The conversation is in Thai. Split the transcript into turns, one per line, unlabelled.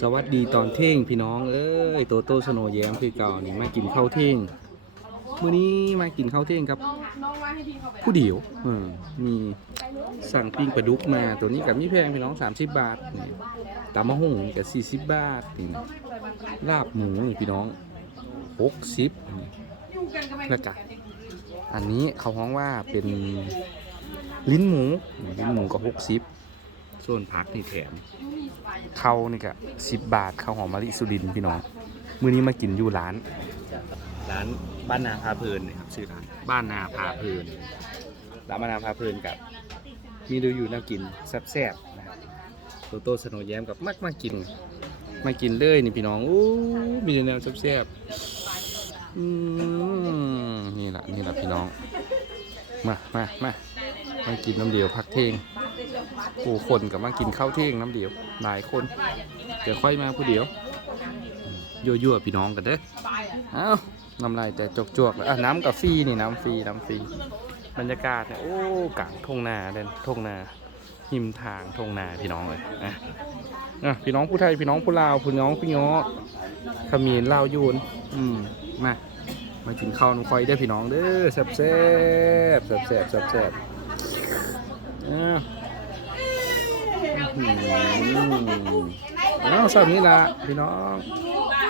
สวัสดีตอนเที่ยงพี่น้องเอ้ยโตโต้สโนแยมคือเก่านี่มากินข้าวเที่ยงมื้อนี้มากินข้าวเที่ยงครับผู้เดียวเออมีสั่งปิ้งปลาดุกมาตัวนี้กับมีแพงพี่น้อง 30 บาทนี่ตำมะฮุ่งกับ40 บาทนี่ลาบหมูนี่พี่น้อง60นี่
อยู่กันก็ไม่
แล้วก็อันนี้เขาฮ้องว่าเป็นลิ้นหมูลิ้นหมูก็60 ส่วนผักนี่แถมเข้านี่ก็สิบบาทข้าวหอมมะลิสุรินทร์พี่น้องมื้อนี้มากินอยู่ร้าน ร้านบ้านนาพาเพลินนะครับชื่อร้านบ้านนาพาเพลินร้านบ้านนาพาเพลินกับมีดูอยู่น่ากินแซ่บๆนะครับโตโต้สโนว์แย้มกับมักมากิน มากินเลยนี่พี่น้องอู้มีแต่แนวแซ่บๆอืมนี่แหละนี่แหละพี่น้อง มามามามากินน้ำเดียวพักเที่ยง ผู้คนกับมากินข้าวเที่ยงน้ำเดียวหลายคนเดี๋ยวค่อยมาผู้เดียวยั่วๆพี่น้องกันเด้อเอ้าน้ำลายแต่จวกๆแล้วน้ำกับฟรีนี่น้ำฟรีน้ำฟรีบรรยากาศเนี่ยโอ้กลางทงนาเด่นทงนาหิมทางทงนาพี่น้องเลยอะอะพี่น้องผู้ไทยพี่น้องผู้ลาวพี่น้องพี่ย้อขมิ้นลาวยูนอืมมามากินข้าวน้ำคอยได้พี่น้องเด้อแซ่บแซ่บแซ่บแซ่บแซ่บแซ่บ อะอืมอ้าวสามนี้ละพี่น้อง